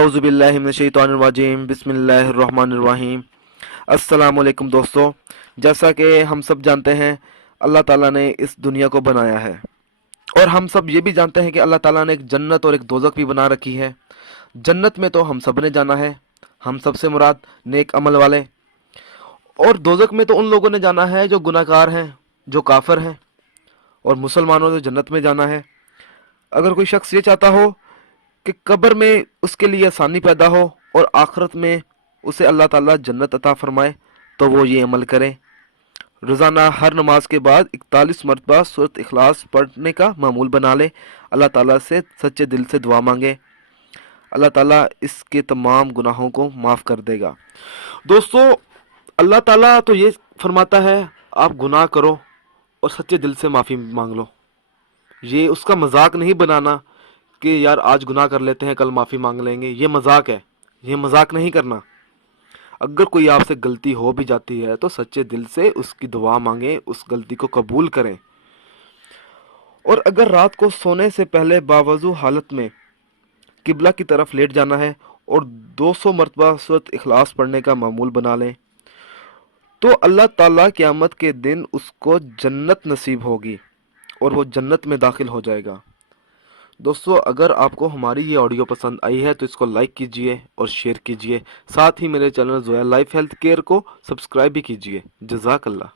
اعوذ باللہ من الشیطان الرجیم، بسم اللہ الرحمن الرحیم۔ السلام علیکم دوستو، جیسا کہ ہم سب جانتے ہیں اللہ تعالیٰ نے اس دنیا کو بنایا ہے، اور ہم سب یہ بھی جانتے ہیں کہ اللہ تعالیٰ نے ایک جنت اور ایک دوزخ بھی بنا رکھی ہے۔ جنت میں تو ہم سب نے جانا ہے، ہم سب سے مراد نیک عمل والے، اور دوزخ میں تو ان لوگوں نے جانا ہے جو گناہ گار ہیں، جو کافر ہیں، اور مسلمانوں نے جنت میں جانا ہے۔ اگر کوئی شخص یہ چاہتا ہو کہ قبر میں اس کے لیے آسانی پیدا ہو اور آخرت میں اسے اللہ تعالیٰ جنت عطا فرمائے، تو وہ یہ عمل کرے۔ روزانہ ہر نماز کے بعد 41 مرتبہ سورۃ اخلاص پڑھنے کا معمول بنا لے، اللہ تعالیٰ سے سچے دل سے دعا مانگے، اللہ تعالیٰ اس کے تمام گناہوں کو معاف کر دے گا۔ دوستو، اللہ تعالیٰ تو یہ فرماتا ہے آپ گناہ کرو اور سچے دل سے معافی مانگ لو۔ یہ اس کا مذاق نہیں بنانا کہ یار آج گناہ کر لیتے ہیں کل معافی مانگ لیں گے، یہ مذاق ہے، یہ مذاق نہیں کرنا۔ اگر کوئی آپ سے غلطی ہو بھی جاتی ہے تو سچے دل سے اس کی دعا مانگیں، اس غلطی کو قبول کریں۔ اور اگر رات کو سونے سے پہلے باوضو حالت میں قبلہ کی طرف لیٹ جانا ہے اور 200 مرتبہ سورۃ اخلاص پڑھنے کا معمول بنا لیں تو اللہ تعالیٰ قیامت کے دن اس کو جنت نصیب ہوگی اور وہ جنت میں داخل ہو جائے گا۔ دوستو، اگر آپ کو ہماری یہ آڈیو پسند آئی ہے تو اس کو لائک کیجئے اور شیئر کیجئے، ساتھ ہی میرے channel Zoya life health care کو سبسکرائب بھی کیجئے۔ جزاک اللہ۔